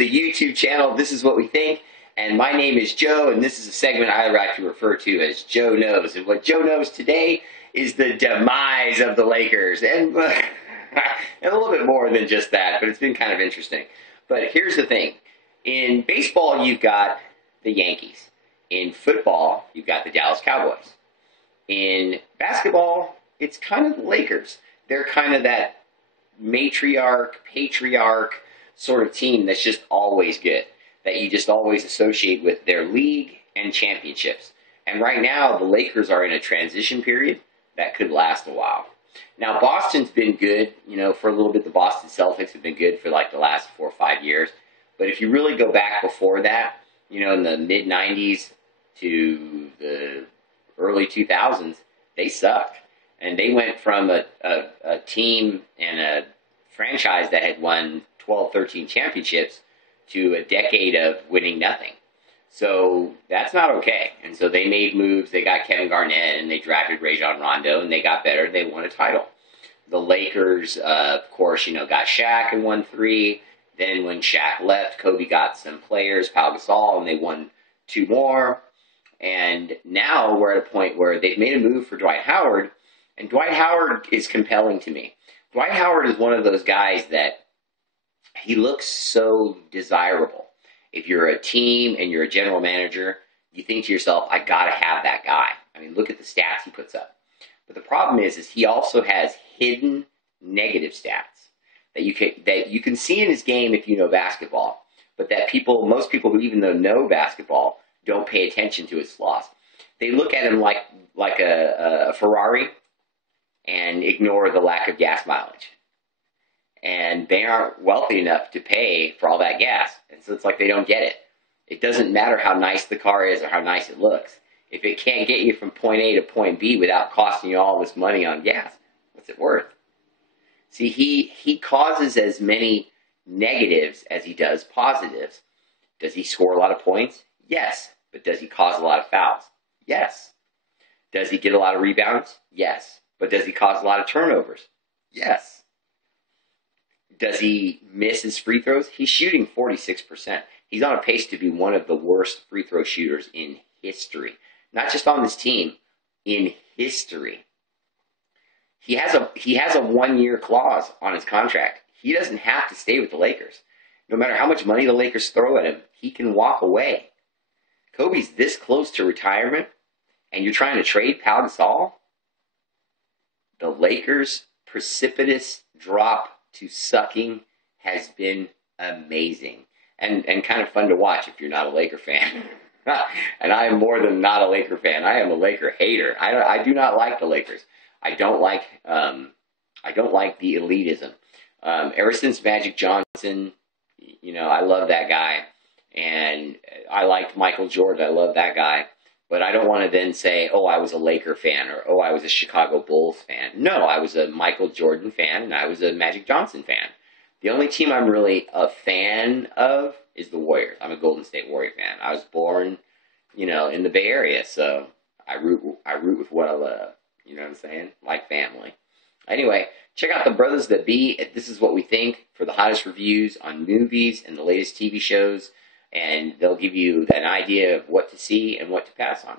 the YouTube channel. This is what we think. And my name is Joe, and this is a segment I like to refer to as Joe Knows. And what Joe knows today is the demise of the Lakers. And, and a little bit more than just that, but it's been kind of interesting. But here's the thing. In baseball, you've got the Yankees. In football, you've got the Dallas Cowboys. In basketball, it's kind of the Lakers. They're kind of that matriarch, patriarch sort of team that's just always good, that you just always associate with their league and championships. And right now, the Lakers are in a transition period that could last a while. Now, Boston's been good, for a little bit. The Boston Celtics have been good for like the last 4 or 5 years. But if you really go back before that, in the mid-90s to the early 2000s, they sucked. And they went from a team and a franchise that had won 12, 13 championships to a decade of winning nothing. So that's not okay. And so they made moves. They got Kevin Garnett, and they drafted Rajon Rondo, and they got better. They won a title. The Lakers, of course, got Shaq and won 3. Then when Shaq left, Kobe got some players, Pau Gasol, and they won 2 more. And now we're at a point where they've made a move for Dwight Howard, and Dwight Howard is compelling to me. Dwight Howard is one of those guys that he looks so desirable. If you're a team and you're a general manager, you think to yourself, I got to have that guy. I mean, look at the stats he puts up. But the problem is he also has hidden negative stats that you can see in his game if you know basketball, but that most people who even know basketball don't pay attention to his flaws. They look at him like a Ferrari and ignore the lack of gas mileage. And they aren't wealthy enough to pay for all that gas. And so it's like they don't get it. It doesn't matter how nice the car is or how nice it looks. If it can't get you from point A to point B without costing you all this money on gas, what's it worth? See, he causes as many negatives as he does positives. Does he score a lot of points? Yes. But does he cause a lot of fouls? Yes. Does he get a lot of rebounds? Yes. But does he cause a lot of turnovers? Yes. Does he miss his free throws? He's shooting 46%. He's on a pace to be one of the worst free throw shooters in history. Not just on this team, in history. He has a 1-year clause on his contract. He doesn't have to stay with the Lakers. No matter how much money the Lakers throw at him, he can walk away. Kobe's this close to retirement, and you're trying to trade Pau Gasol? The Lakers' precipitous drop to sucking has been amazing and kind of fun to watch if you're not a Laker fan. And I am more than not a Laker fan. I am a Laker hater. I do not like the Lakers. I don't like the elitism. Ever since Magic Johnson, I love that guy, and I liked Michael Jordan. I love that guy. But I don't want to then say, oh, I was a Laker fan, or oh, I was a Chicago Bulls fan. No, I was a Michael Jordan fan, and I was a Magic Johnson fan. The only team I'm really a fan of is the Warriors. I'm a Golden State Warrior fan. I was born, in the Bay Area, so I root with what I love. You know what I'm saying? Like family. Anyway, check out the Brothers That Be at This Is What We Think for the hottest reviews on movies and the latest TV shows. And they'll give you an idea of what to see and what to pass on.